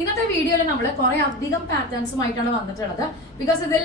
ഇന്നത്തെ വീഡിയോയിൽ നമ്മൾ കുറെ അധികം പാറ്റേൺസുമായിട്ടാണ് വന്നിട്ടുള്ളത്. ബിക്കോസ് ഇതിൽ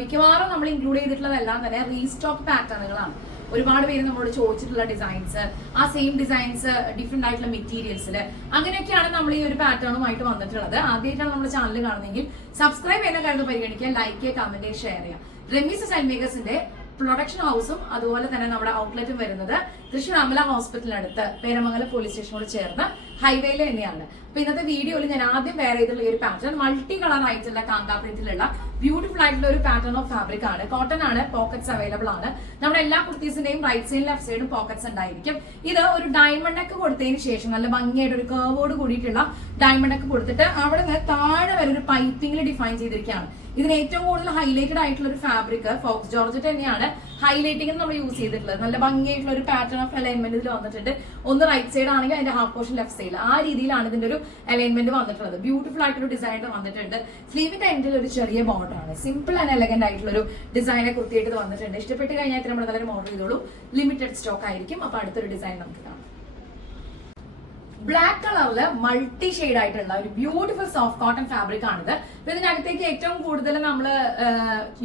മിക്കവാറും നമ്മൾ ഇൻക്ലൂഡ് ചെയ്തിട്ടുള്ളതെല്ലാം തന്നെ റീസ്റ്റോക്ക് പാറ്റേണുകളാണ് ഒരുപാട് പേര് നമ്മളോട് ചോദിച്ചിട്ടുള്ള ഡിസൈൻസ് ആ സെയിം ഡിസൈൻസ് ഡിഫറെന്റ് ആയിട്ടുള്ള മെറ്റീരിയൽസിൽ അങ്ങനെയൊക്കെയാണ് നമ്മൾ ഈ ഒരു പാറ്റേണുമായിട്ട് വന്നിട്ടുള്ളത്. ആദ്യമായിട്ടാണ് നമ്മുടെ ചാനൽ കാണുന്നതെങ്കിൽ സബ്സ്ക്രൈബ് ചെയ്യുന്ന കാര്യം പരിഗണിക്കുക ലൈക്ക് ചെയ്യുക കമന്റ് ഷെയർ ചെയ്യുക. റെമീസ് സ്റ്റൈൽ മേക്കേഴ്സിന്റെ പ്രൊഡക്ഷൻ ഹൗസും അതുപോലെ തന്നെ നമ്മുടെ ഔട്ട്ലെറ്റും വരുന്നത് തൃശ്ശൂർ അമല ഹോസ്പിറ്റലിനടുത്ത് പേരമംഗലം പോലീസ് സ്റ്റേഷനോട് ചേർന്ന് ഹൈവേയിൽ തന്നെയാണ്. അപ്പൊ ഇന്നത്തെ വീഡിയോയിൽ ഞാൻ ആദ്യം വെയർ ചെയ്തിട്ടുള്ള ഒരു പാറ്റേൺ മൾട്ടി കളർ ആയിട്ടുള്ള കാങ്കാ പ്രിന്റിലുള്ള ബ്യൂട്ടിഫുൾ ആയിട്ടുള്ള ഒരു പാറ്റേൺ ഓഫ് ഫാബ്രിക് ആണ്. കോട്ടൺ ആണ് പോക്കറ്റ്സ് അവൈലബിൾ ആണ്. നമ്മുടെ എല്ലാ കുർത്തീസിന്റെയും റൈറ്റ് സൈഡിലും ലെഫ്റ്റ് സൈഡും പോക്കറ്റ്സ് ഉണ്ടായിരിക്കും. ഇത് ഒരു ഡയമണ്ട് ഒക്കെ കൊടുത്തതിന് ശേഷം നല്ല ഭംഗിയായിട്ട് ഒരു കേവോട് കൂടിയിട്ടുള്ള ഡയമണ്ട് ഒക്കെ കൊടുത്തിട്ട് അവിടെ നിന്ന് താഴെ വരെ ഒരു പൈപ്പിംഗിൽ ഡിഫൈൻ ചെയ്തിരിക്കുകയാണ്. ഇതിന് ഏറ്റവും കൂടുതൽ ഹൈലൈറ്റഡ് ആയിട്ടുള്ള ഒരു ഫാബ്രിക് ഫോക്സ് ജോർജറ്റ് തന്നെയാണ് ഹൈലൈറ്റിംഗ് നമ്മൾ യൂസ് ചെയ്തിട്ടുള്ളത്. നല്ല ഭംഗിയായിട്ടുള്ള ഒരു പാറ്റേൺ ഓഫ് അലൈൻമെന്റ് ഇതിൽ വന്നിട്ടുണ്ട്. ഒന്ന് റൈറ്റ് സൈഡ് ആണെങ്കിൽ അതിന്റെ ഹാഫ് പോർഷൻ ലെഫ്റ്റ് സൈഡ് ആ രീതിയിലാണ് ഇതിന്റെ ഒരു അലൈൻമെന്റ് വന്നിട്ടുള്ളത്. ബ്യൂട്ടിഫുൾ ആയിട്ടൊരു ഡിസൈൻ വന്നിട്ടുണ്ട്. സ്ലീവിന്റെ എൻഡിൽ ഒരു ചെറിയ ബോർഡർ ആണ്. സിമ്പിൾ ആൻഡ് എലഗന്റ് ആയിട്ടുള്ള ഒരു ഡിസൈനെ കുർത്തിയായിട്ട് വന്നിട്ടുണ്ട്. ഇഷ്ടപ്പെട്ട് കഴിഞ്ഞാൽ നമ്മൾ നല്ലൊരു ഓർഡർ ചെയ്തോളൂ. ലിമിറ്റഡ് സ്റ്റോക്ക് ആയിരിക്കും. അപ്പൊ അടുത്തൊരു ഡിസൈൻ നമുക്ക് കാണാം. ബ്ലാക്ക് കളറിൽ മൾട്ടി ഷെയ്ഡ് ആയിട്ടുള്ള ഒരു ബ്യൂട്ടിഫുൾ സോഫ്റ്റ് കോട്ടൺ ഫാബ്രിക് ആണിത്. അപ്പൊ ഇതിനകത്തേക്ക് ഏറ്റവും കൂടുതൽ നമ്മൾ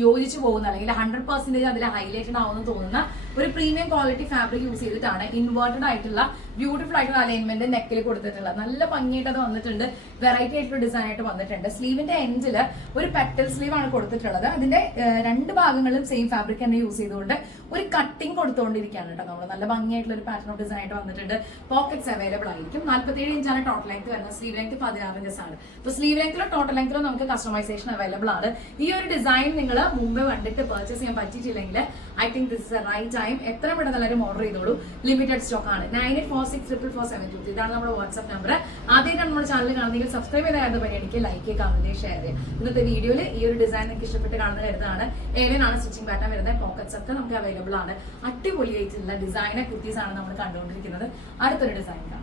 യോജിച്ചു പോകുന്ന അല്ലെങ്കിൽ ഹൺഡ്രഡ് പെർസെന്റേജ് അതിൽ ഹൈലൈറ്റഡ് ആവുമെന്ന് തോന്നുന്ന ഒരു പ്രീമിയം ക്വാളിറ്റി ഫാബ്രിക് യൂസ് ചെയ്തിട്ടാണ് ഇൻവേർട്ടഡ് ആയിട്ടുള്ള ബ്യൂട്ടിഫുൾ ആയിട്ടുള്ള അലൈൻമെന്റ് നെക്കിൽ കൊടുത്തിട്ടുള്ള നല്ല ഭംഗിയായിട്ട് അത് വന്നിട്ടുണ്ട്. വെറൈറ്റി ആയിട്ടുള്ള ഡിസൈൻ ആയിട്ട് വന്നിട്ടുണ്ട്. സ്ലീവിന്റെ എൻഡിൽ ഒരു പെറ്റൽ സ്ലീവ് ആണ് കൊടുത്തിട്ടുള്ളത്. അതിന്റെ രണ്ട് ഭാഗങ്ങളും സെയിം ഫാബ്രിക് തന്നെ യൂസ് ചെയ്തുകൊണ്ട് ഒരു കട്ടിങ് കൊടുത്തുകൊണ്ടിരിക്കുകയാണ് കേട്ടോ നമ്മൾ നല്ല ഭംഗിയായിട്ടുള്ള ഒരു പാറ്റേൺ ഓഫ് ഡിസൈൻ ആയിട്ട് വന്നിട്ടുണ്ട്. പോക്കറ്റ്സ് അവൈലബിൾ ആയിരിക്കും. നാല്പത്തേഴ് ഇഞ്ചാണ് ടോട്ടൽ ലെങ്ത് വരുന്നത്. സ്ലീവ് ലെങ്ത് പതിനാറ് ഇഞ്ചസ് ആണ്. അപ്പൊ സ്ലീവ് ലെങ്ത്തിലോ ടോട്ടൽ ലെങ്ത്തിലോ നമുക്ക് കസ്റ്റമൈസേഷൻ അവൈലബിൾ ആണ്. ഈ ഒരു ഡിസൈൻ നിങ്ങൾ മുമ്പ് കണ്ടിട്ട് പർച്ചേസ് ചെയ്യാൻ പറ്റിയിട്ടില്ലെങ്കിൽ I think this the right time എത്ര പെട്ടെന്ന് ഓർഡർ ചെയ്തോളൂ. ലിമിറ്റഡ് സ്റ്റോക്ക് ആണ്. Nine eight four six triple four seven two ഇതാണ് നമ്മുടെ വാട്സ്ആപ്പ് നമ്പർ ആദ്യമായിട്ടാണ് നമ്മുടെ ചാനൽ കാണുന്നെങ്കിൽ സബ്സ്ക്രൈബ് ചെയ്ത കാര്യം പരിഗണിക്കുക ലൈക്ക് കമന്റ് ഷെയർ ചെയ്യുക ഇന്നത്തെ വീഡിയോയിൽ ഈ ഒരു ഡിസൈൻ എനിക്ക് ഇഷ്ടപ്പെട്ട് കാണുന്ന കരുതാണ് ഏലിയനാണ് സ്റ്റിച്ചിങ് പാറ്റേൺ വരുന്നത് പോക്കറ്റ്സ് ഒക്കെ നമുക്ക് അവൈലബിൾ ആണ്. അടിപൊളിയായിട്ടുള്ള ഡിസൈനെ കുർത്തീസ് ആണ് നമ്മൾ കണ്ടുകൊണ്ടിരിക്കുന്നത്. അടുത്തൊരു ഡിസൈൻ കാണാം.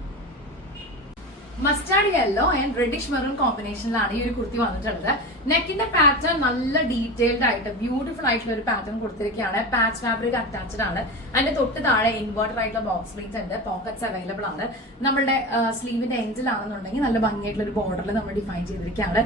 Mustard yellow and reddish maroon കോമ്പിനേഷനിലാണ് ഈ ഒരു കുർത്തി വന്നിട്ടുള്ളത്. നെക്കിന്റെ പാറ്റേൺ നല്ല ഡീറ്റെയിൽഡ് ആയിട്ട് ബ്യൂട്ടിഫുൾ ആയിട്ടുള്ള ഒരു പാറ്റേൺ കൊടുത്തിരിക്കുകയാണ്. പാച്ച് ഫാബ്രിക് അറ്റാച്ച്ഡ് ആണ്. അതിന്റെ തൊട്ട് താഴെ ഇൻവേർട്ടർ ആയിട്ടുള്ള ബോക്സ് പ്ലേറ്റ് ഉണ്ട്. പോക്കറ്റ്സ് അവൈലബിൾ ആണ്. നമ്മുടെ സ്ലീവിന്റെ എൻഡിലാണെന്നുണ്ടെങ്കിൽ നല്ല ഭംഗിയായിട്ടുള്ള ഒരു ബോർഡറിൽ നമ്മൾ ഡിഫൈൻ ചെയ്തിരിക്കുകയാണ്.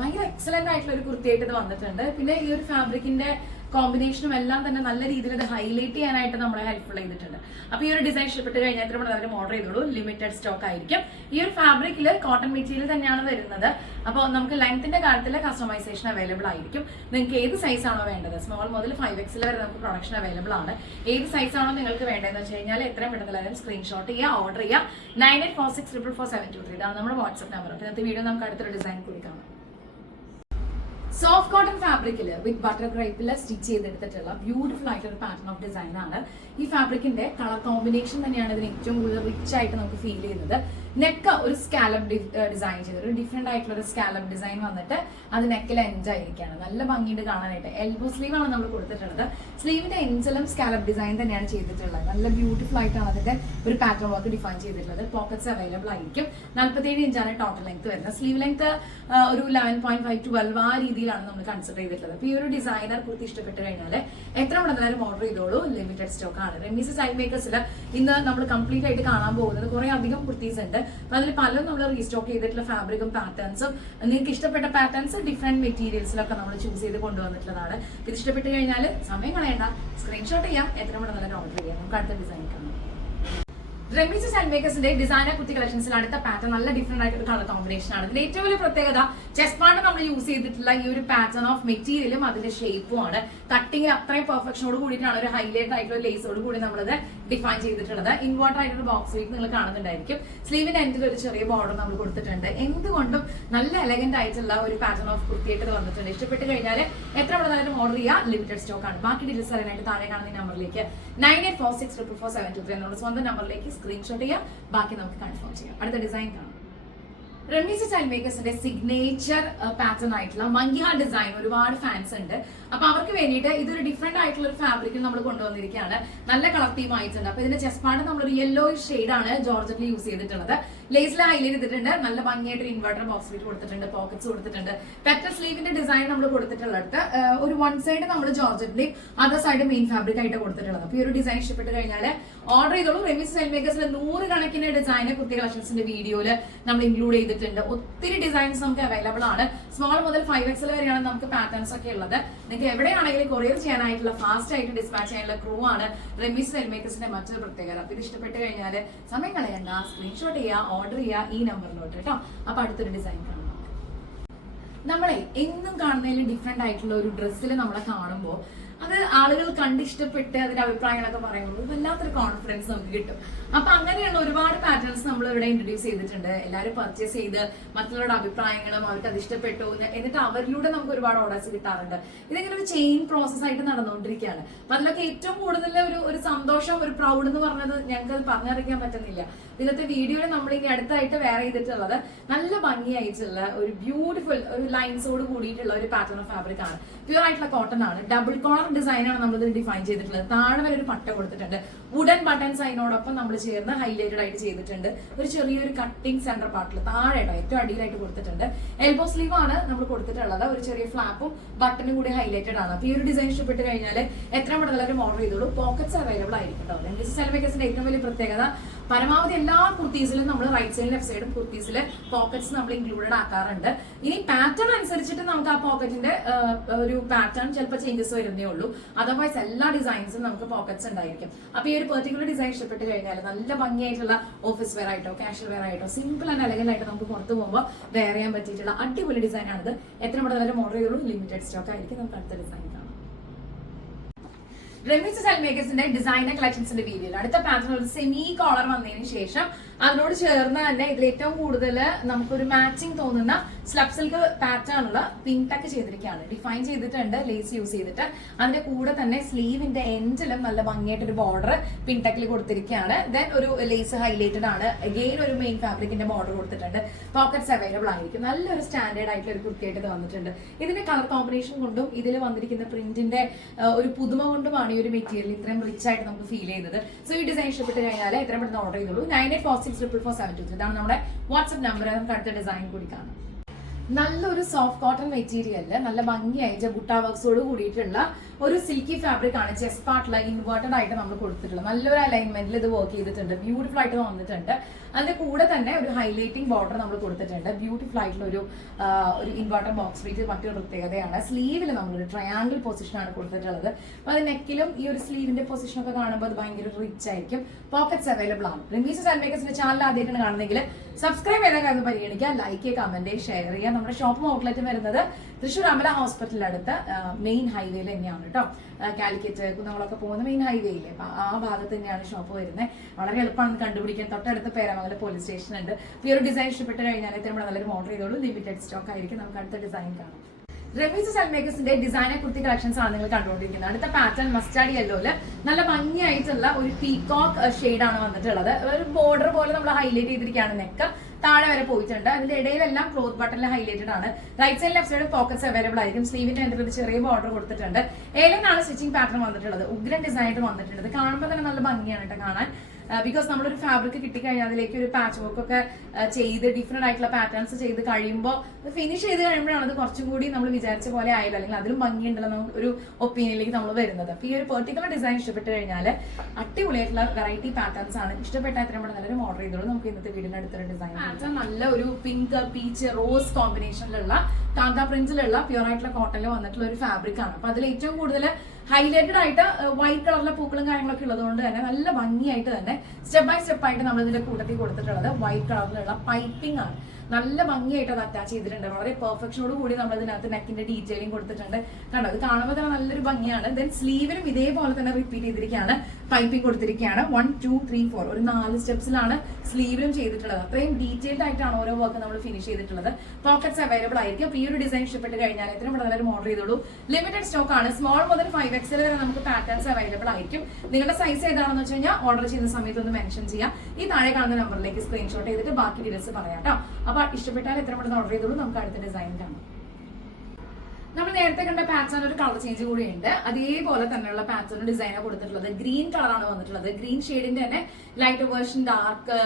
ഭയങ്കര എക്സലന്റ് ആയിട്ടുള്ള ഒരു കുർത്തിയായിട്ട് ഇത് വന്നിട്ടുണ്ട്. പിന്നെ ഈ ഒരു ഫാബ്രിക്കിന്റെ കോമ്പിനേഷനും എല്ലാം തന്നെ നല്ല രീതിയിൽ ഇത് ഹൈലൈറ്റ് ചെയ്യാനായിട്ട് നമ്മളെ ഹെൽപ്ഫുൾ ചെയ്തിട്ടുണ്ട്. അപ്പൊ ഈ ഒരു ഡിസൈൻ ഇഷ്ടപ്പെട്ട് കഴിഞ്ഞാൽ നമ്മൾ അവർ ഓർഡർ ചെയ്തോളൂ. ലിമിറ്റഡ് സ്റ്റോക്ക് ആയിരിക്കും. ഈ ഒരു ഫാബ്രിക്കിൽ കോട്ടൺ മെറ്റീരിയൽ തന്നെയാണ് വരുന്നത്. അപ്പോൾ നമുക്ക് ലെങ്ത്തിന്റെ കാര്യത്തിൽ കസ്റ്റമൈസേഷൻ അവൈലബിൾ ആയിരിക്കും. നിങ്ങൾക്ക് ഏത് സൈസ് ആണോ വേണ്ടത്? സ്മോൾ മുതൽ ഫൈവ് എക്സിൽ വരെ നമുക്ക് പ്രൊഡക്ഷൻ അവൈലബിൾ ആണ്. ഏത് സൈസ് ആണോ നിങ്ങൾക്ക് വേണ്ടതെന്ന് വെച്ച് കഴിഞ്ഞാൽ എത്രയും പെട്ടെന്ന് സ്ക്രീൻഷോട്ട് ചെയ്യുക ഓർഡർ ചെയ്യുക nine eight four six triple four seven two three ഇതാണ് നമ്മുടെ വാട്സ്ആപ്പ് നമ്പർ അപ്പോൾ ഇന്നത്തെ വീഡിയോ നമുക്ക് അടുത്തൊരു ഡിസൈൻ കൂടി കാണാം. സോഫ്റ്റ് കോട്ടൺ ഫാബ്രിക്കിൽ വിത്ത് ബട്ടർ ക്രൈപ്പിൽ സ്റ്റിച്ച് ചെയ്തെടുത്തിട്ടുള്ള ബ്യൂട്ടിഫുൾ ആയിട്ടുള്ള പാറ്റേൺ ഓഫ് ഡിസൈൻ ആണ്. ഈ ഫാബ്രിക്കിന്റെ കളർ കോമ്പിനേഷൻ തന്നെയാണ് ഇതിന് ഏറ്റവും കൂടുതൽ റിച്ച് ആയിട്ട് നമുക്ക് ഫീൽ ചെയ്യുന്നത്. നെക്ക് ഒരു സ്കാലപ്പ് ഡിസൈൻ ചെയ്ത്. ഒരു ഡിഫറെന്റ് ആയിട്ടുള്ള ഒരു സ്കാലപ്പ് ഡിസൈൻ വന്നിട്ട് അത് നെക്കിൽ എൻജ് ആയിരിക്കുകയാണ്. നല്ല ഭംഗിയുണ്ട് കാണാനായിട്ട്. എൽബോ സ്ലീവ് ആണ് നമ്മൾ കൊടുത്തിട്ടുള്ളത്. സ്ലീവിന്റെ എൻജലും സ്കാലപ്പ് ഡിസൈൻ തന്നെയാണ് ചെയ്തിട്ടുള്ളത്. നല്ല ബ്യൂട്ടിഫുൾ ആയിട്ടാണ് അതിന്റെ ഒരു പാറ്റേൺ വർക്ക് ഡിഫൈൻ ചെയ്തിട്ടുള്ളത്. പോക്കറ്റ്സ് അവൈലബിൾ ആയിരിക്കും. നാൽപ്പത്തേഴ് ഇഞ്ചാണ് ടോട്ടൽ ലെങ്ത് വരുന്നത്. സ്ലീവ് ലെങ്ത് ഒരു ലെവൻ പോയിന്റ് ഫൈവ് ട്വൽവ് ആ രീതിയിലാണ് നമ്മൾ കൺസിഡർ ചെയ്തിട്ടുള്ളത്. അപ്പൊ ഈ ഒരു ഡിസൈനർ കുർത്തി ഇഷ്ടപ്പെട്ട് കഴിഞ്ഞാൽ എത്ര ഉണ്ടെന്നാലും ഓർഡർ ചെയ്തോളൂ? ലിമിറ്റഡ് സ്റ്റോക്ക് ആണ്. റെമീസ് സൈഡ് മേക്കേഴ്സിൽ ഇന്ന് നമ്മൾ കംപ്ലീറ്റ് ആയിട്ട് കാണാൻ പോകുന്നത് കുറെ അധികം കുർത്തീസ് ഉണ്ട്. അപ്പൊ അതിൽ പലതും നമ്മൾ റീസ്റ്റോക്ക് ചെയ്തിട്ടുള്ള ഫാബ്രിക്കും പാറ്റേൺസും നിങ്ങൾക്ക് ഇഷ്ടപ്പെട്ട പാറ്റേൺസ് ഡിഫറെന്റ് മെറ്റീരിയൽസിലൊക്കെ നമ്മൾ ചൂസ് ചെയ്ത് കൊണ്ടുവന്നിട്ടുള്ളതാണ്. ഇത് ഇഷ്ടപ്പെട്ട് കഴിഞ്ഞാൽ സമയം കളയണ്ട. സ്ക്രീൻഷോട്ട് ചെയ്യാം. എത്ര ഉണ്ടെന്നാലും ഓർഡർ ചെയ്യാം നമുക്ക് അടുത്ത ഡിസൈൻ കാണാം. റെമീസ് ആൻഡ് മേക്കേഴ്സിന്റെ ഡിസൈനർ കുത്തി കളക്ഷൻസിൽ അടുത്ത പാറ്റേൺ നല്ല ഡിഫറെന്റ് ആയിട്ട് കളർ കോമ്പിനേഷൻ ആണ്. ഇതിൽ ഏറ്റവും വലിയ പ്രത്യേകത ചെസ്പാണ്ട് നമ്മൾ യൂസ് ചെയ്തിട്ടുള്ള ഈ ഒരു പാറ്റേൺ ഓഫ് മെറ്റീരിയലും അതിന്റെ ഷേപ്പും ആണ്. കട്ടിങ്ങിൽ അത്രയും പെർഫെക്ഷനോട് കൂടിയിട്ടാണ് ഒരു ഹൈലൈറ്റ് ആയിട്ടുള്ള ലേസോട് കൂടി നമ്മളത് ഡിഫൈൻ ചെയ്തിട്ടുള്ളത്. ഇൻവേർട്ടർ ആയിട്ടുള്ള ബോക്സ് വീക്ക് നിങ്ങൾ കാണുന്നുണ്ടായിരിക്കും. സ്ലീവിന്റെ എൻഡിൽ ഒരു ചെറിയ ബോർഡർ നമ്മൾ കൊടുത്തിട്ടുണ്ട്. എന്തുകൊണ്ടും നല്ല എലഗന്റ് ആയിട്ടുള്ള ഒരു പാറ്റേൺ ഓഫ് കുർത്തിയായിട്ട് വന്നിട്ടുണ്ട്. ഇഷ്ടപ്പെട്ട് കഴിഞ്ഞാൽ എത്ര ഇവിടെ ഓർഡർ ചെയ്യുക ലിമിറ്റഡ് സ്റ്റോക്ക് ആണ്. ബാക്കി ഡീറ്റെയിൽസ് അറിയാനായിട്ട് താഴെ കാണുന്ന നമ്പറിലേക്ക് nine eight four six triple four seven two three നമ്മുടെ സ്വന്തം നമ്പറിലേക്ക് സ്ക്രീൻഷോട്ട് ചെയ്യുക ബാക്കി നമുക്ക് കൺഫേം ചെയ്യാം. അടുത്ത ഡിസൈൻ കാണാം. റമീസ് ചൈൽഡ് മേക്കേഴ്സിന്റെ സിഗ്നേച്ചർ പാറ്റേൺ ആയിട്ടുള്ള മങ്കിഹ ഡിസൈൻ ഒരുപാട് ഫാൻസ് ഉണ്ട്. അപ്പൊ അവർക്ക് വേണ്ടിയിട്ട് ഇതൊരു ഡിഫറെന്റ് ആയിട്ടുള്ള ഒരു ഫാബ്രിക്കിൽ നമ്മൾ കൊണ്ടുവന്നിരിക്കുകയാണ്. നല്ല കളർ തീം ആയിട്ടുണ്ട്. അപ്പൊ ഇതിന്റെ ചെസ്റ്റ് പാർട്ട് നമ്മളൊരു യെല്ലോ ആണ് ജോർജറ്റിൽ യൂസ് ചെയ്തിട്ടുള്ളത്. ലേസിൽ ഹൈലൈറ്റ് ചെയ്തിട്ടുണ്ട്. നല്ല ഭംഗിയായിട്ട് ഇൻവെർട്ടർ ബോക്സ് ഫീറ്റ് കൊടുത്തിട്ടുണ്ട് പോക്കറ്റ്സ് കൊടുത്തിട്ടുണ്ട്. പെറ്റർ സ്ലീവിന്റെ ഡിസൈൻ നമ്മൾ കൊടുത്തിട്ടുള്ളത് ഒരു വൺ സൈഡ് നമ്മൾ ജോർജറ്റിന്റെയും അതർ സൈഡ് മെയിൻ ഫാബ്രിക് ആയിട്ട് കൊടുത്തിട്ടുള്ളത്. അപ്പൊ ഈ ഒരു ഡിസൈൻ ഇഷ്ടപ്പെട്ട് കഴിഞ്ഞാൽ ഓർഡർ ചെയ്തോളൂ. റെമിസ് സെൽ മേക്കേഴ്സിന്റെ നൂറ് കണക്കിന് ഡിസൈൻ കുട്ടി കളക്ഷൻസിന്റെ വീഡിയോയിൽ നമ്മൾ ഇൻക്ലൂഡ് ചെയ്തിട്ടുണ്ട്. ഒത്തിരി ഡിസൈൻസ് നമുക്ക് അവൈലബിൾ ആണ്. സ്മോൾ മുതൽ ഫൈവ് എക്സൽ വരെയാണ് നമുക്ക് പാറ്റേൺസ് ഒക്കെ ഉള്ളത്. നിങ്ങൾക്ക് എവിടെയാണെങ്കിലും കൊറിയർ ചെയ്യാനായിട്ടുള്ള ഫാസ്റ്റ് ആയിട്ട് ഡിസ്പാച്ച് ചെയ്യാനുള്ള ക്രൂ ആണ് റെമിസ് ഹെൽമേക്കേഴ്സിന്റെ മറ്റൊരു പ്രത്യേകത. അപ്പൊ ഇത് ഇഷ്ടപ്പെട്ട് കഴിഞ്ഞാൽ സമയം കളയണ്ട സ്ക്രീൻഷോട്ട് ചെയ്യുക ഓർഡർ ചെയ്യുക ഈ നമ്പറിലോട്ട് കേട്ടോ. അപ്പൊ അടുത്തൊരു ഡിസൈൻ കാണാം. നമ്മളെ എന്നും കാണുന്നതിൽ ഡിഫറെന്റ് ആയിട്ടുള്ള ഒരു ഡ്രസ്സിൽ നമ്മളെ കാണുമ്പോൾ അത് ആളുകൾ കണ്ടിഷ്ടപ്പെട്ട് അതിന്റെ അഭിപ്രായങ്ങളൊക്കെ പറയുമ്പോൾ വല്ലാത്തൊരു കോൺഫിഡൻസ് നമുക്ക് കിട്ടും. അപ്പൊ അങ്ങനെയുള്ള ഒരുപാട് പാറ്റേൺസ് നമ്മൾ ഇവിടെ ഇൻട്രൊഡ്യൂസ് ചെയ്തിട്ടുണ്ട്. എല്ലാവരും പർച്ചേസ് ചെയ്ത് മറ്റുള്ളവരുടെ അഭിപ്രായങ്ങളും അവർക്ക് അത് ഇഷ്ടപ്പെട്ടു എന്നിട്ട് അവരിലൂടെ നമുക്ക് ഒരുപാട് ഓർഡേഴ്സ് കിട്ടാറുണ്ട്. ഇതിങ്ങനെ ഒരു ചെയിൻ പ്രോസസ് ആയിട്ട് നടന്നുകൊണ്ടിരിക്കുകയാണ്. അപ്പൊ അതിലൊക്കെ ഏറ്റവും കൂടുതൽ ഒരു ഒരു സന്തോഷം ഒരു പ്രൗഡ് എന്ന് പറഞ്ഞത് ഞങ്ങൾക്ക് അത് പറഞ്ഞറിയിക്കാൻ പറ്റുന്നില്ല. ഇന്നത്തെ വീഡിയോയിൽ നമ്മൾ ഇനി അടുത്തായിട്ട് വേറെ ചെയ്തിട്ടുള്ളത് നല്ല ഭംഗിയായിട്ടുള്ള ഒരു ബ്യൂട്ടിഫുൾ ഒരു ലൈൻസോട് കൂടിയിട്ടുള്ള ഒരു പാറ്റേൺ ഓഫ് ഫാബ്രിക് ആണ്. പ്യൂർ ആയിട്ടുള്ള കോട്ടൺ ആണ്. ഡബിൾ കോളർ ഡിസൈൻ ആണ് നമ്മൾ ഡിഫൈൻ ചെയ്തിട്ടുള്ളത്. താഴെ വരെ ഒരു പട്ട കൊടുത്തിട്ടുണ്ട്. വുഡൻ ബട്ടൺസ് അതിനോടൊപ്പം നമ്മൾ ചേർന്ന് ഹൈലൈറ്റഡ് ആയിട്ട് ചെയ്തിട്ടുണ്ട്. ഒരു ചെറിയൊരു കട്ടിംഗ് സെന്റർ പാർട്ടിൽ താഴെ ഏറ്റവും അടിയിലായിട്ട് കൊടുത്തിട്ടുണ്ട്. എൽബോ സ്ലീവ് ആണ് നമ്മൾ കൊടുത്തിട്ടുള്ളത്. ഒരു ചെറിയ ഫ്ലാപ്പും ബട്ടണും കൂടി ഹൈലൈറ്റഡ് ആണ്. അപ്പൊ ഈ ഒരു ഡിസൈൻ ഇഷ്ടപ്പെട്ട് കഴിഞ്ഞാൽ എത്ര മുതലും ഓർഡർ ചെയ്തോളൂ. പോക്കറ്റ്സ് അവൈലബിൾ ആയിരിക്കും സെൽമേക്കേഴ്സിന്റെ ഏറ്റവും വലിയ പ്രത്യേകത പരമാവധി എല്ലാ കുർത്തീസിലും നമ്മൾ റൈറ്റ് സൈഡ് ലെഫ്റ്റ് സൈഡും കുർത്തീസിൽ പോക്കറ്റ്സ് നമ്മൾ ഇൻക്ലൂഡഡ് ആക്കാറുണ്ട്. ഇനി പാറ്റേൺ അനുസരിച്ചിട്ട് നമുക്ക് ആ പോക്കറ്റിന്റെ ഒരു പാറ്റേൺ ചിലപ്പോൾ ചേഞ്ചസ് വരുന്നേ ഉള്ളൂ. അതർവൈസ് എല്ലാ ഡിസൈൻസും നമുക്ക് പോക്കറ്റ്സ് ഉണ്ടായിരിക്കും. അപ്പൊ ഈ ഒരു പെർട്ടിക്കുലർ ഡിസൈൻ ഇഷ്ടപ്പെട്ട് കഴിഞ്ഞാൽ നല്ല ഭംഗിയായിട്ടുള്ള ഓഫീസ് വെയർ ആയിട്ടോ കാഷ്വൽ വെയർ ആയിട്ടോ സിമ്പിൾ ആൻഡ് എലഗന്റ് ആയിട്ട് നമുക്ക് പുറത്തു പോകുമ്പോൾ വെയർ ചെയ്യാൻ പറ്റിയിട്ടുള്ള അടിപൊളി ഡിസൈൻ ആണിത്. എത്ര മുതൽ ഓർഡർ ചെയ്തോളൂ. ലിമിറ്റഡ് സ്റ്റോക്ക് ആയിരിക്കും. നമുക്ക് അടുത്ത ഡിസൈൻ കാണാം. റെമിസ് സെൽമേക്കേഴ്സിന്റെ ഡിസൈനർ കളക്ഷൻസിന്റെ വീഡിയോയിൽ അടുത്ത പാറ്റേൺ ഒരു സെമി കോളർ വന്നതിന് ശേഷം അതിനോട് ചേർന്ന് തന്നെ ഇതിൽ ഏറ്റവും കൂടുതൽ നമുക്കൊരു മാച്ചിങ് തോന്നുന്ന സ്ലബ് സിൽക്ക് പാറ്റേൺ ഉള്ള പിങ്ക് ചെയ്തിരിക്കുകയാണ്. ഡിഫൈൻ ചെയ്തിട്ടുണ്ട് ലേസ് യൂസ് ചെയ്തിട്ട്. അതിന്റെ കൂടെ തന്നെ സ്ലീവിന്റെ എൻഡിലും നല്ല ഭംഗിയായിട്ട് ഒരു ബോർഡർ പിങ്ക് കൊടുത്തിരിക്കുകയാണ്. ദെൻ ഒരു ലേസ് ഹൈലൈറ്റഡ് ആണ്. അഗെയിൻ ഒരു മെയിൻ ഫാബ്രിക്കിന്റെ ബോർഡർ കൊടുത്തിട്ടുണ്ട്. പോക്കറ്റ്സ് അവൈലബിൾ ആയിരിക്കും. നല്ലൊരു സ്റ്റാൻഡേർഡ് ആയിട്ടുള്ള ഒരു കുർത്തിയായിട്ട് വന്നിട്ടുണ്ട്. ഇതിന്റെ കളർ കോമ്പിനേഷൻ കൊണ്ടും ഇതിൽ വന്നിരിക്കുന്ന പ്രിന്റിന്റെ ഒരു പുതുമ കൊണ്ടുമാണ് ഈ ഒരു മെറ്റീരിയൽ ഇത്രയും റിച്ച് ആയിട്ട് നമുക്ക് ഫീൽ ചെയ്യുന്നത്. സോ ഈ ഡിസൈൻ ഇഷ്ടപ്പെട്ട് കഴിഞ്ഞാൽ എത്രയും പെട്ടെന്ന് ഓർഡർ ചെയ്തോളൂ. Nine eight six triple four seven two ഇതാണ് നമ്മുടെ വാട്സ്ആപ്പ് നമ്പർ നമുക്ക് അടുത്ത ഡിസൈൻ കൂടി കാണാം. നല്ലൊരു സോഫ്റ്റ് കോട്ടൺ മെറ്റീരിയലിൽ നല്ല ഭംഗിയായിട്ട് ബുട്ടാ വർക്ക്സോട് കൂടിയിട്ടുള്ള ഒരു സിൽക്കി ഫാബ്രിക് ആണ് ചെസ്റ്റ് പാർട്ടിൽ ഇൻവേർട്ടഡ് ആയിട്ട് നമ്മൾ കൊടുത്തിട്ടുള്ളത്. നല്ലൊരു അലൈൻമെന്റിൽ ഇത് വർക്ക് ചെയ്തിട്ടുണ്ട്. ബ്യൂട്ടിഫുൾ ആയിട്ട് വന്നിട്ടുണ്ട്. അതിന്റെ കൂടെ തന്നെ ഒരു ഹൈലൈറ്റിംഗ് ബോർഡർ നമ്മൾ കൊടുത്തിട്ടുണ്ട്. ബ്യൂട്ടിഫുൾ ആയിട്ടുള്ള ഒരു ഒരു ബോക്സ് ഫീറ്റ് മറ്റൊരു പ്രത്യേകതയാണ്. സ്ലീവിൽ നമ്മളൊരു ട്രയാങ്കിൾ പൊസിഷനാണ് കൊടുത്തിട്ടുള്ളത്. അപ്പൊ അത് നെക്കിലും ഈ ഒരു സ്ലീവിന്റെ പൊസിഷൻ ഒക്കെ കാണുമ്പോൾ അത് ഭയങ്കര റിച്ച് ആയിരിക്കും. പോക്കറ്റ്സ് അവൈലബിൾ ആണ്. റിമീസ് സാൽമേക്കേഴ്സിന്റെ ചാനൽ ആദ്യമായിട്ടാണ് കാണുന്നതെങ്കിൽ സബ്സ്ക്രൈബ് ചെയ്യാൻ കാര്യം പരിഗണിക്കുക. ലൈക്ക് ചെയ്യുക കമന്റ് ഷെയർ ചെയ്യുക. നമ്മുടെ ഷോപ്പും ഔട്ട്ലെറ്റും വരുന്നത് തൃശ്ശൂർ അമല ഹോസ്പിറ്റലിന്റെ അടുത്ത് മെയിൻ ഹൈവേയിൽ തന്നെയാണ് കേട്ടോ കാലിക്കറ്റ് കുന്നങ്ങളൊക്കെ പോകുന്ന മെയിൻ ഹൈവേയിൽ ആ ഭാഗത്ത് തന്നെയാണ് ഷോപ്പ് വരുന്നത് വളരെ എളുപ്പമാണ് കണ്ടുപിടിക്കാൻ. തൊട്ടടുത്ത് പേരാമംഗല പോലീസ് സ്റ്റേഷൻ ഉണ്ട്. ഈ ഒരു ഡിസൈൻ ഇഷ്ടപ്പെട്ട് കഴിഞ്ഞാൽ നമ്മൾ നല്ലൊരു ഓർഡർ ചെയ്തോളൂ. ലിമിറ്റഡ് സ്റ്റോക്ക് ആയിരിക്കും. നമുക്ക് അടുത്ത ഡിസൈൻ കാണാം. റമീസ് സെൽമേക്കേഴ്സിന്റെ ഡിസൈനർ കുർത്തി കളക്ഷൻസ് ആണ് നിങ്ങൾ കണ്ടുകൊണ്ടിരിക്കുന്നത്. അടുത്ത പാറ്റേൺ മസ്റ്റാർഡ് യെല്ലോയിൽ നല്ല ഭംഗിയായിട്ടുള്ള ഒരു പീകോക്ക് ആണ് വന്നിട്ടുള്ളത്. ഒരു ബോർഡർ പോലെ നമ്മൾ ഹൈലൈറ്റ് ചെയ്തിരിക്കുകയാണ് നെക്ക്. താഴെ വരെ പോയിട്ടുണ്ട്. അതിന്റെ ഇടയിലെല്ലാം ക്ലോത്ത് ബട്ടണിൽ ഹൈലൈറ്റഡ് ആണ്. Right side left side pockets available ആയിരിക്കും. സ്ലീവിന്റെ എന്തെങ്കിലും ഒരു ചെറിയ ബോർഡർ കൊടുത്തിട്ടുണ്ട്. ഏലിനാണ് സ്റ്റിച്ചിങ് പാറ്റേൺ വന്നിട്ടുള്ളത്. ഉഗ്രൻ ഡിസൈൻ ആയിട്ട് വന്നിട്ടുണ്ട് കാണുമ്പോൾ തന്നെ നല്ല ഭംഗിയാണ് കേട്ടോ കാണാൻ. ബിക്കോസ് നമ്മളൊരു ഫാബ്രിക് കിട്ടിക്കഴിഞ്ഞാൽ അതിലേക്ക് ഒരു പാച്ച് വർക്ക് ഒക്കെ ചെയ്ത് ഡിഫറെന്റ് ആയിട്ടുള്ള പാറ്റേൺസ് ചെയ്ത് കഴിയുമ്പോൾ ഫിനിഷ് ചെയ്ത് കഴിയുമ്പോഴാണ് അത് കുറച്ചും കൂടി നമ്മൾ വിചാരിച്ച പോലെ ആയത്. അല്ലെങ്കിൽ അതിലും ഭംഗിയുണ്ടല്ലോ നമുക്ക് ഒരു ഒപ്പീനിയനിലേക്ക് നമ്മൾ വരുന്നത്. അപ്പൊ ഈ ഒരു പെർട്ടിക്കുലർ ഡിസൈൻ ഇഷ്ടപ്പെട്ട് കഴിഞ്ഞാൽ അടിപൊളിയായിട്ടുള്ള വെറൈറ്റി പാറ്റേൺസ് ആണ്. ഇഷ്ടപ്പെട്ട എത്രയും പെട്ടെന്ന് നല്ലൊരു ഓർഡർ ചെയ്തോളൂ. നമുക്ക് ഇന്നത്തെ വീടിന്റെ അടുത്തൊരു ഡിസൈൻ നല്ല ഒരു പിങ്ക് പീച്ച് റോസ് കോമ്പിനേഷനിലുള്ള കാന്ത പ്രിന്റിലുള്ള പ്യൂർ ആയിട്ടുള്ള കോട്ടണിൽ വന്നിട്ടുള്ള ഒരു ഫാബ്രിക് ആണ്. അപ്പൊ അതിൽ ഏറ്റവും കൂടുതൽ ഹൈലൈറ്റഡ് ആയിട്ട് വൈറ്റ് കളറിലെ പൂക്കളും കാര്യങ്ങളൊക്കെ ഉള്ളതുകൊണ്ട് തന്നെ നല്ല ഭംഗിയായിട്ട് തന്നെ സ്റ്റെപ്പ് ബൈ സ്റ്റെപ്പ് ആയിട്ട് നമ്മൾ ഇതിന്റെ കൂട്ടത്തിൽ കൊടുത്തിട്ടുള്ളത് വൈറ്റ് കളറിലുള്ള പൈപ്പിംഗ് ആണ്. നല്ല ഭംഗിയായിട്ട് അത് അറ്റാച്ച് ചെയ്തിട്ടുണ്ട്. വളരെ പെർഫെക്ഷനോട് കൂടി നമ്മൾ ഇതിനകത്ത് നെക്കിന്റെ ഡീറ്റെയിലിംഗ് കൊടുത്തിട്ടുണ്ട്. കണ്ടോ അത് കാണുമ്പോൾ തന്നെ നല്ലൊരു ഭംഗിയാണ്. ദെൻ സ്ലീവിനും ഇതേപോലെ തന്നെ റിപ്പീറ്റ് ചെയ്തിരിക്കുകയാണ്. പൈപ്പിംഗ് കൊടുത്തിരിക്കുകയാണ്. വൺ ടു ത്രീ ഫോർ ഒരു നാല് സ്റ്റെപ്സിലാണ് സ്ലീവിലും ചെയ്തിട്ടുള്ളത്. അത്രയും ഡീറ്റെയിൽഡ് ആയിട്ടാണ് ഓരോ വർക്ക് നമ്മൾ ഫിനിഷ് ചെയ്തിട്ടുള്ളത്. പോക്കറ്റ്സ് അവൈലബിൾ ആയിരിക്കും. അപ്പൊ ഈ ഒരു ഡിസൈൻ ഇഷ്ടപ്പെട്ട് കഴിഞ്ഞാൽ എത്രയും നല്ലൊരു ഓർഡർ ചെയ്തോളൂ. ലിമിറ്റഡ് സ്റ്റോക്ക് ആണ്. സ്മോൾ മുതൽ ഫൈവ് എക്സൽ വരെ നമുക്ക് പാറ്റേൺസ് അവൈലബിൾ ആയിരിക്കും. നിങ്ങളുടെ സൈസ് ഏതാണെന്ന് വെച്ച് കഴിഞ്ഞാൽ ഓർഡർ ചെയ്യുന്ന സമയത്ത് ഒന്ന് മെൻഷൻ ചെയ്യാം. ഈ താഴെ കാണുന്ന നമ്പറിലേക്ക് സ്ക്രീൻഷോട്ട് ചെയ്തിട്ട് ബാക്കി ഡീറ്റെയിൽസ് പറയാം കേട്ടോ. ഇഷ്ടപ്പെട്ടാൽ എത്ര പെട്ടെന്ന് ഓർഡർ ചെയ്തോളൂ. നമുക്ക് അടുത്ത ഡിസൈൻ കാണാം. നമ്മൾ നേരത്തെ കണ്ട പാറ്റേൺ ഒരു കളർ ചേഞ്ച് കൂടി ഉണ്ട് അതേപോലെ തന്നെയുള്ള പാറ്റേൺ ഡിസൈനാണ് കൊടുത്തിട്ടുള്ളത് ഗ്രീൻ കളറാണ് വന്നിട്ടുള്ളത്. ഗ്രീൻ ഷെയ്ഡിന്റെ തന്നെ ലൈറ്റ് വേർഷൻ ഡാർക്ക്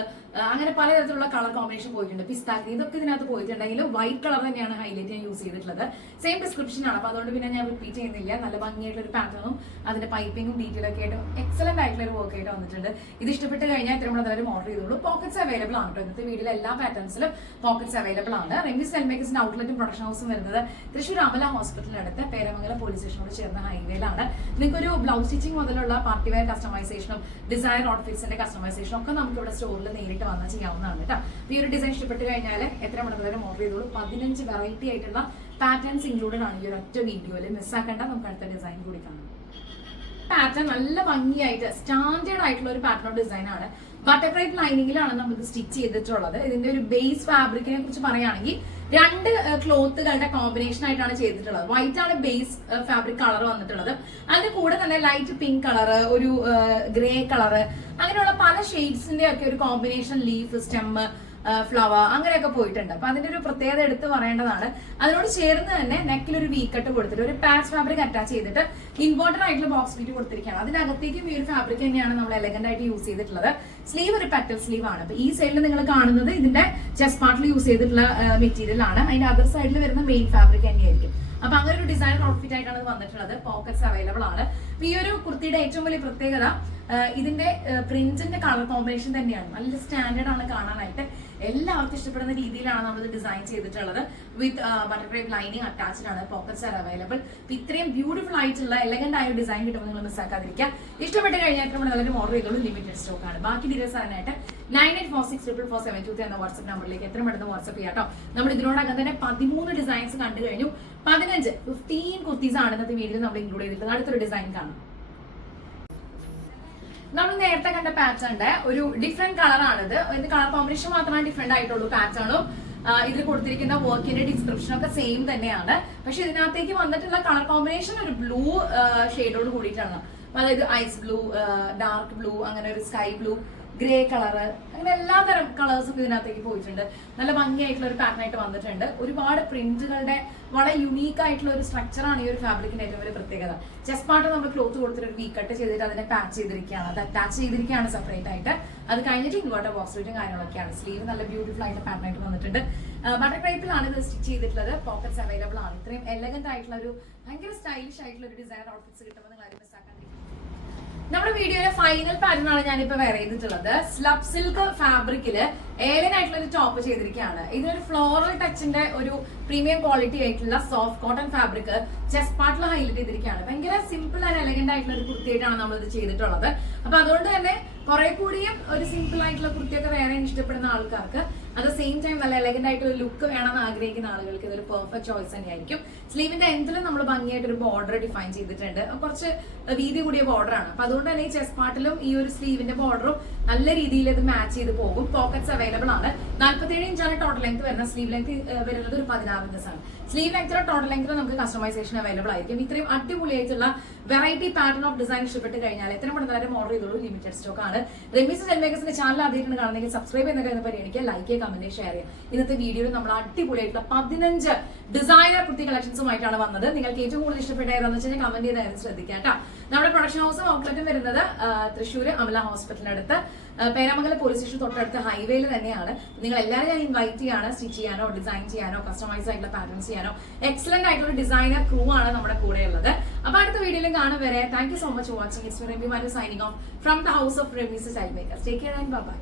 അങ്ങനെ പലതരത്തിലുള്ള കളർ കോമ്പിനേഷൻ പോയിട്ടുണ്ട്. പിസ്ത ഗ്രീൻ ഇതൊക്കെ ഇതിനകത്ത് പോയിട്ടുണ്ടെങ്കിലും വൈറ്റ് കളർ തന്നെയാണ് ഹൈലൈറ്റ് ഞാൻ യൂസ് ചെയ്തിട്ടുള്ളത്. സെയിം ഡിസ്ക്രിപ്ഷൻ ആണ്. അപ്പൊ അതുകൊണ്ട് പിന്നെ ഞാൻ റിപ്പീറ്റ് ചെയ്യുന്നില്ല. നല്ല ഭംഗിയായിട്ടുള്ള ഒരു പാറ്റേണും അതിന്റെ പൈപ്പിംഗും ഡീറ്റെയിൽ ഒക്കെ ആയിട്ട് എക്സലന്റ് ആയിട്ടുള്ള ഒരു വർക്ക് ആയിട്ട് വന്നിട്ടുണ്ട്. ഇത് ഇഷ്ടപ്പെട്ട് കഴിഞ്ഞാൽ ഇത്രയും കൂടെ ഓർഡർ ചെയ്തോളൂ. പോക്കറ്റ്സ് അവൈലബിൾ ആണ് കേട്ടോ ഇന്നത്തെ എല്ലാ പാറ്റേൺസിലും പോക്കറ്റ്സ് അവൈലബിൾ ആണ്. റെമിസ് സെൽമേക്കേഴ്സിന്റെ ഔട്ട്ലെറ്റും പ്രൊഡക്ഷൻ ഹൗസും വരുന്നത്. തൃശ്ശൂർ അമല ഹോസ്പിറ്റലിനടുത്ത് പേരമംഗലം പോലീസ് സ്റ്റേഷനോട് ചേർന്ന ഹൈവേയിലാണ് നിങ്ങൾക്ക് ഒരു ബ്ലൗസ് സ്റ്റിച്ചിങ് മുതലുള്ള പാർട്ടി വെയർ കസ്റ്റമൈസേഷനും ഡിസൈൻ ഔട്ട്ഫിറ്റ്സിന്റെ കസ്റ്റമൈസേഷനും ഒക്കെ നമുക്ക് ഇവിടെ സ്റ്റോറിൽ നേരിട്ട് വന്നാൽ ചെയ്യാവുന്നതാണ് കേട്ടോ. ഈ ഒരു ഡിസൈൻ ഇഷ്ടപ്പെട്ട് കഴിഞ്ഞാൽ എത്ര മണിക്കൂർ ഓർഡർ ചെയ്തോളൂ? പതിനഞ്ച് വെറൈറ്റി ആയിട്ടുള്ള പാറ്റേൺസ് ഇൻക്ലൂഡഡ് ആണ് ഈ ഒരു ഒറ്റ വീഡിയോയിൽ മിസ്സാക്കേണ്ട നമുക്ക് അടുത്ത ഡിസൈൻ കൂടി കാണാം. പാറ്റേൺ നല്ല ഭംഗിയായിട്ട് സ്റ്റാൻഡേർഡ് ആയിട്ടുള്ള ഒരു പാറ്റേൺ ഡിസൈൻ ആണ്. ബട്ടർഫ്ലൈ ലൈനിങ്ങിലാണ് നമ്മൾ സ്റ്റിച്ച് ചെയ്തിട്ടുള്ളത്. ഇതിന്റെ ഒരു ബേസ് ഫാബ്രിക്കിനെ കുറിച്ച് പറയുകയാണെങ്കിൽ രണ്ട് ക്ലോത്തുകളുടെ കോമ്പിനേഷൻ ആയിട്ടാണ് ചെയ്തിട്ടുള്ളത്. വൈറ്റ് ആണ് ബേസ് ഫാബ്രിക് കളർ വന്നിട്ടുള്ളത്. അതിന്റെ കൂടെ തന്നെ ലൈറ്റ് പിങ്ക് കളർ ഒരു ഗ്രേ കളർ അങ്ങനെയുള്ള പല ഷെയ്ഡ്സിന്റെ ഒക്കെ ഒരു കോമ്പിനേഷൻ ലീഫ് സ്റ്റെമ്മ് ഫ്ലവർ അങ്ങനെയൊക്കെ പോയിട്ടുണ്ട്. അപ്പൊ അതിന്റെ ഒരു പ്രത്യേകത എടുത്ത് പറയേണ്ടതാണ്. അതിനോട് ചേർന്ന് തന്നെ നെക്കിൽ ഒരു വീക്കട്ട് കൊടുത്തിട്ട് ഒരു പാച്ച് ഫാബ്രിക് അറ്റാച്ച് ചെയ്തിട്ട് ഇമ്പോർട്ടന്റ് ആയിട്ടുള്ള ബോക്സ് വീറ്റ് കൊടുത്തിരിക്കുകയാണ്. അതിനകത്തേക്കും ഈ ഒരു ഫാബ്രിക് തന്നെയാണ് നമ്മൾ എലഗന്റ് ആയിട്ട് യൂസ് ചെയ്തിട്ടുള്ളത്. സ്ലീവ് ഒരു പെറ്റൽ സ്ലീവ് ആണ്. അപ്പൊ ഈ സൈഡിൽ നിങ്ങൾ കാണുന്നത് ഇതിന്റെ ചെസ്റ്റ് പാർട്ടിൽ യൂസ് ചെയ്തിട്ടുള്ള മെറ്റീരിയൽ ആണ്. അതിന്റെ അതർ സൈഡിൽ വരുന്ന മെയിൻ ഫാബ്രിക് തന്നെയായിരിക്കും. അപ്പൊ അങ്ങനെ ഒരു ഡിസൈൻ ഔട്ട്ഫിറ്റ് ആയിട്ടാണ് ഇത് വന്നിട്ടുള്ളത്. പോക്കറ്റ്സ് അവൈലബിൾ ആണ്. അപ്പൊ ഈ ഒരു കുർത്തിയുടെ ഏറ്റവും വലിയ പ്രത്യേകത ഇതിന്റെ പ്രിന്റിന്റെ കളർ കോമ്പിനേഷൻ തന്നെയാണ്. നല്ല സ്റ്റാൻഡേർഡ് ആണ് കാണാനായിട്ട്. എല്ലാവർക്കും ഇഷ്ടപ്പെടുന്ന രീതിയിലാണ് നമ്മൾ ഇത് ഡിസൈൻ ചെയ്തിട്ടുള്ളത്. വിത്ത് ബട്ടർഫ്ലൈ ലൈനിങ് അറ്റാച്ച്ഡ് ആണ്. പോക്കറ്റ്സ് ആർ അവൈലബിൾ ഇത്രയും ബ്യൂട്ടിഫുൾ ആയിട്ടുള്ള എലഗന്റ് ആയ ഡിസൈൻ കിട്ടുമ്പോൾ നിങ്ങൾ മിസ്സാക്കാതിരിക്കുക ഇഷ്ടപ്പെട്ട് കഴിഞ്ഞാൽ നമ്മൾ നല്ലൊരു ഓർഡർ ചെയ്തോളൂ ലിമിറ്റഡ് സ്റ്റോക്ക് ആണ്. ബാക്കി ഡീറ്റെയിൽസ് അറിയാനായിട്ട് nine eight four six triple four seven two എന്ന വാട്സ്ആപ്പ് നമ്പറിലേക്ക് എത്ര പെട്ടെന്ന് വാട്സ്ആപ്പ് ചെയ്യാം കേട്ടോ നമ്മൾ ഇതിനോടകം തന്നെ പതിമൂന്ന് ഡിസൈൻസ് കണ്ടു കഴിഞ്ഞു. പതിനഞ്ച് ഫിഫ്റ്റീൻ കുർത്തീസ് ആണ് ഇന്നത്തെ വീഡിയോയിൽ നമ്മൾ ഇൻക്ലൂഡ് ചെയ്തിട്ടുള്ളത്. അടുത്തൊരു ഡിസൈൻ കാണാം. നമ്മൾ നേരത്തെ കണ്ട പാറ്റേണിന്റെ ഒരു ഡിഫറെന്റ് കളറാണിത് ഇത്. കളർ കോമ്പിനേഷൻ മാത്രമാണ് ഡിഫറെന്റ് ആയിട്ടുള്ളൂ പാറ്റേണും ഇതിൽ കൊടുത്തിരിക്കുന്ന വർക്കിന്റെ ഡിസ്ക്രിപ്ഷൻ ഒക്കെ സെയിം തന്നെയാണ്. പക്ഷെ ഇതിനകത്തേക്ക് വന്നിട്ടുള്ള കളർ കോമ്പിനേഷൻ ഒരു ബ്ലൂ ഷെയ്ഡോട് കൂടിയിട്ടാണ്. അതായത് ഐസ് ബ്ലൂ ഡാർക്ക് ബ്ലൂ അങ്ങനെ ഒരു സ്കൈ ബ്ലൂ ഗ്രേ കളറ് അങ്ങനെ എല്ലാ തരം കളേഴ്സും ഇതിനകത്തേക്ക് പോയിട്ടുണ്ട്. നല്ല ഭംഗിയായിട്ടുള്ള ഒരു പാറ്റേൺ ആയിട്ട് വന്നിട്ടുണ്ട്. ഒരുപാട് പ്രിന്റുകളുടെ വളരെ യുണീക്ക് ആയിട്ടുള്ള ഒരു സ്ട്രക്ചറാണ് ഈ ഒരു ഫാബ്രിക്കിന്റെ ഏറ്റവും വലിയ പ്രത്യേകത. ചെസ്റ്റ് പാർട്ട് നമ്മൾ ക്ലോത്ത് കൊടുത്തിട്ട് ഒരു കട്ട് ചെയ്തിട്ട് അതിനെ പാച്ച് ചെയ്തിരിക്കുകയാണ്. അത് അറ്റാച്ച് ചെയ്തിരിക്കുകയാണ് സെപ്പറേറ്റ് ആയിട്ട്. അത് കഴിഞ്ഞിട്ട് ഇൻവേർട്ടർ ബോക്സ് വെച്ചും കാര്യങ്ങളൊക്കെയാണ്. സ്ലീവ് നല്ല ബ്യൂട്ടിഫുൾ ആയിട്ട് പാറ്റേൺ ആയിട്ട് വന്നിട്ടുണ്ട്. ബട്ടർ ടൈപ്പിലാണ് ഇത് സ്റ്റിച്ച് ചെയ്തിട്ടുള്ളത്. പോക്കറ്റ്സ് അവൈലബിൾ ആണ്. ഇത്രയും എലഗന്റ് ആയിട്ടുള്ള ഒരു ഭയങ്കര സ്റ്റൈലിഷ് ആയിട്ടുള്ള ഒരു ഡിസൈൻ ഔട്ട്ഫിറ്റ്സ് കിട്ടുമ്പോൾ നിങ്ങൾ ആരും മിസ്സാക്കാണ്ടിരിക്കും നമ്മുടെ വീഡിയോയിലെ ഫൈനൽ പാറ്റേൺ ആണ് ഞാനിപ്പോ വെയർ ചെയ്തിട്ടുള്ളത്. സ്ലബ് സിൽക്ക് ഫാബ്രിക്കിൽ ഏലൻ ആയിട്ടുള്ള ഒരു ടോപ്പ് ചെയ്തിരിക്കുകയാണ്. ഇതിനൊരു ഫ്ലോറൽ ടച്ചിന്റെ ഒരു പ്രീമിയം ക്വാളിറ്റി ആയിട്ടുള്ള സോഫ്റ്റ് കോട്ടൺ ഫാബ്രിക് ചെസ്റ്റ് പാർട്ടിൽ ഹൈലൈറ്റ് ചെയ്തിരിക്കുകയാണ്. ഭയങ്കര സിമ്പിൾ ആൻഡ് എലഗന്റ് ആയിട്ടുള്ള ഒരു കുർത്തിയായിട്ടാണ് നമ്മൾ ഇത് ചെയ്തിട്ടുള്ളത്. അപ്പൊ അതുകൊണ്ട് തന്നെ കുറെ കൂടിയും ഒരു സിമ്പിൾ ആയിട്ടുള്ള കുർത്തിയൊക്കെ വേറെ ഇഷ്ടപ്പെടുന്ന ആൾക്കാർക്ക് അറ്റ് ദ സെയിം ടൈം നല്ല എലഗന്റ് ആയിട്ടുള്ള ലുക്ക് വേണമെന്ന് ആഗ്രഹിക്കുന്ന ആളുകൾക്ക് ഇതൊരു പെർഫെക്റ്റ് ചോയ്സ് തന്നെയായിരിക്കും. സ്ലീവിന്റെ എൻഡിലും നമ്മൾ ഭംഗിയായിട്ട് ഒരു ബോർഡർ ഡിഫൈൻ ചെയ്തിട്ടുണ്ട്. കുറച്ച് വീതി കൂടിയ ബോർഡർ ആണ്. അപ്പൊ അതുകൊണ്ട് തന്നെ ഈ ചെസ്റ്റ് പാർട്ടിലും ഈ ഒരു സ്ലീവിന്റെ ബോർഡറും നല്ല രീതിയിൽ ഇത് മാച്ച് ചെയ്ത് പോകും. പോക്കറ്റ്സ് അവൈലബിൾ ആണ്. നാല്പത്തേഴ് ഇഞ്ചാണ് ടോട്ടൽ ലെങ്ത് വരുന്ന. സ്ലീവ് ലെങ്ത് വരുന്നത് ഒരു പതിനാറ് ഇഞ്ചസ് ആണ് സ്ലീവ് ലെങ്ത്തിലോ ടോട്ടൽ ലെങ്ത്തിലോ നമുക്ക് കസ്റ്റമൈസേഷൻ അവൈലബിൾ ആയിരിക്കും. ഇത്രയും അടിപൊളിയായിട്ടുള്ള വെറൈറ്റി പാറ്റേൺ ഓഫ് ഡിസൈൻ ഇഷ്ടപ്പെട്ട് കഴിഞ്ഞാൽ എത്ര നേരം ഓർഡർ ചെയ്തോളൂ. ലിമിറ്റഡ് സ്റ്റോക്ക് ആണ്. റെമീസ് ജെൽമേഗസിന്റെ ചാനൽ ആദ്യമായിട്ട് കാണുന്നെങ്കിൽ സബ്സ്ക്രൈബ് ചെയ്യുന്ന കാര്യം പരിഗണിക്കുക. ലൈക്ക് കമന്റ് ഷെയർ ചെയ്യാം. ഇന്നത്തെ വീഡിയോയിൽ നമ്മൾ അടിപൊളിയായിട്ടുള്ള പതിനഞ്ച് ഡിസൈനർ കുർത്തി കളക്ഷൻസുമായിട്ടാണ് വന്നത്. നിങ്ങൾക്ക് ഏറ്റവും കൂടുതൽ ഇഷ്ടപ്പെട്ട ഏതാണെന്ന് വെച്ചാൽ കമന്റ് ചെയ്തായിരുന്നു ശ്രദ്ധിക്കാം കേട്ടോ. നമ്മുടെ പ്രൊഡക്ഷൻ ഹൗസും ഔട്ട്ലെറ്റും വരുന്നത് തൃശ്ശൂർ അമല ഹോസ്പിറ്റലിനടുത്ത് പേരാമംഗലം പോലീസ് സ്റ്റേഷൻ തൊട്ടടുത്ത് ഹൈവേയിൽ തന്നെയാണ്. നിങ്ങൾ എല്ലാവരും ഞാൻ ഇൻവൈറ്റ് ചെയ്യാണ്. സ്റ്റിച്ച് ചെയ്യാനോ ഡിസൈൻ ചെയ്യാനോ കസ്റ്റമൈസ് ആയിട്ടുള്ള പാറ്റേൺസ് ചെയ്യാനോ എക്സലന്റ് ആയിട്ടുള്ള ഡിസൈനർ ക്രൂ ആണ് നമ്മുടെ കൂടെ ഉള്ളത്. അപ്പൊ അടുത്ത വീഡിയോയിലും കാണും വരെ. Thank you so much watching it's Remi Matt signing off from the house of Remees makers take care and bye